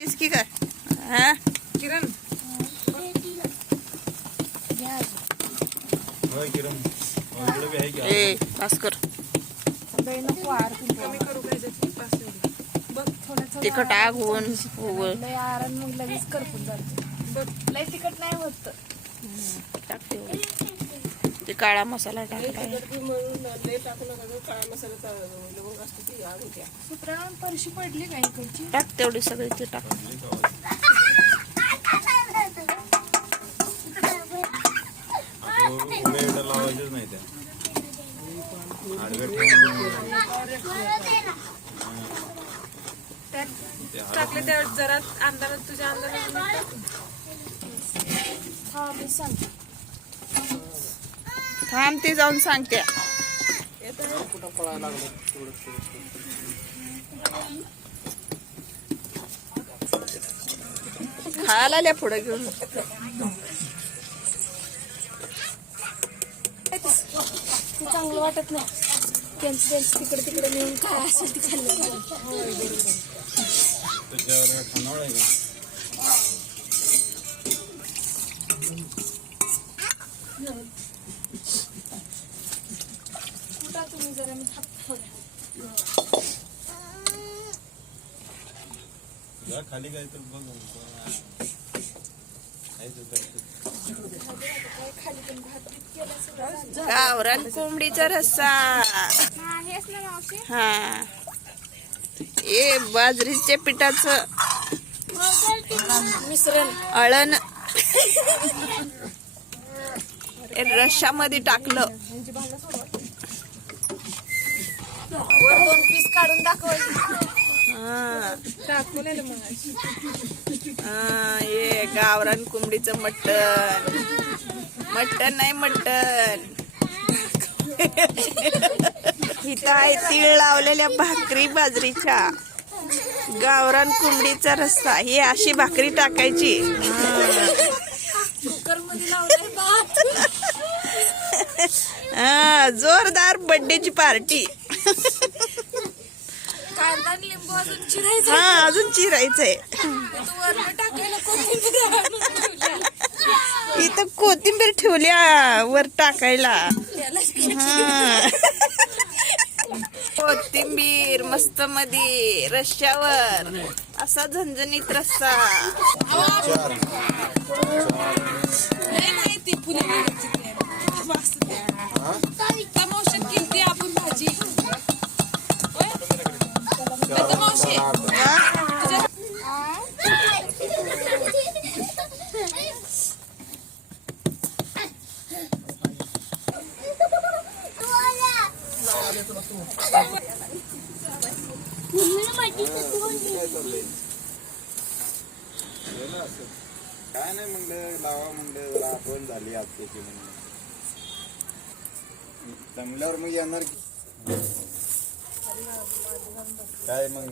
इसकी काय हा किरण ए भास्कर कमी करू काय त्याची पास बघ थोडं तिखट आग होऊन लय आरण मग लगेच करपून जाते. बघ लय तिखट नाही होत. टाकते ते काळा मसाला टाकलाय म्हणून लय टाकू नका गं. काळा मसाला लवंग असतो ती आग होत्या. सुप्रा परशी पडली का इकडची? टाक तेवढी सगळी ते टाक लावायचंच नाही त्या त्यात टाकले त्या जरा अंदाजात तुझ्या अंदाजात हा मी सांगते. थांब ते जाऊन सांगते खायला आल्या पुढे घेऊन ते चांगलं वाटत नाही. त्यांचं तिकडे तिकडे नेऊन काय असेल ते खाल्लं. त्याच्यावर खानावळ आहे का? कुठं तुम्ही जरा मी थांबतो. जा खाली काय तर बघ खाली पण भात केला सगळं. गावरान कोंबडीचा रस्सा हेच ना मावशी. हा ए बाजरीच्या पिठाचं मिश्रण अळण रश्शामध्ये टाकलं. वर 2 पीस काढून दाखवलं. हा टाकलेलं मग हा ये गावरान कोंबडीचं मटण मटण नाही मटण इथं आहे तीळ लावलेल्या भाकरी बाजरीच्या गावरान कोंबडीचा रस्सा ही अशी भाकरी टाकायची. कुकर मध्ये लावलंय भात. हा जोरदार बर्थडेची पार्टी. कांदा आणि लिंबू अजून चिरायचं. हा अजून चिरायचंय. वरनं टाकायला कोथिंबीर आणून ठेवल्या. इथं कोथिंबीर ठेवल्या वर टाकायला. हा कोथिंबीर मस्त मध्ये रश्श्यावर असा झणझणीत रस्सा. नाही ती फुले मावशी केली आपण भाजी. मावशी काय नाही म्हणलं लावा म्हणलं जरा आठवण झाली आत्याची म्हणून जमल्यावर मग येणार की काय मग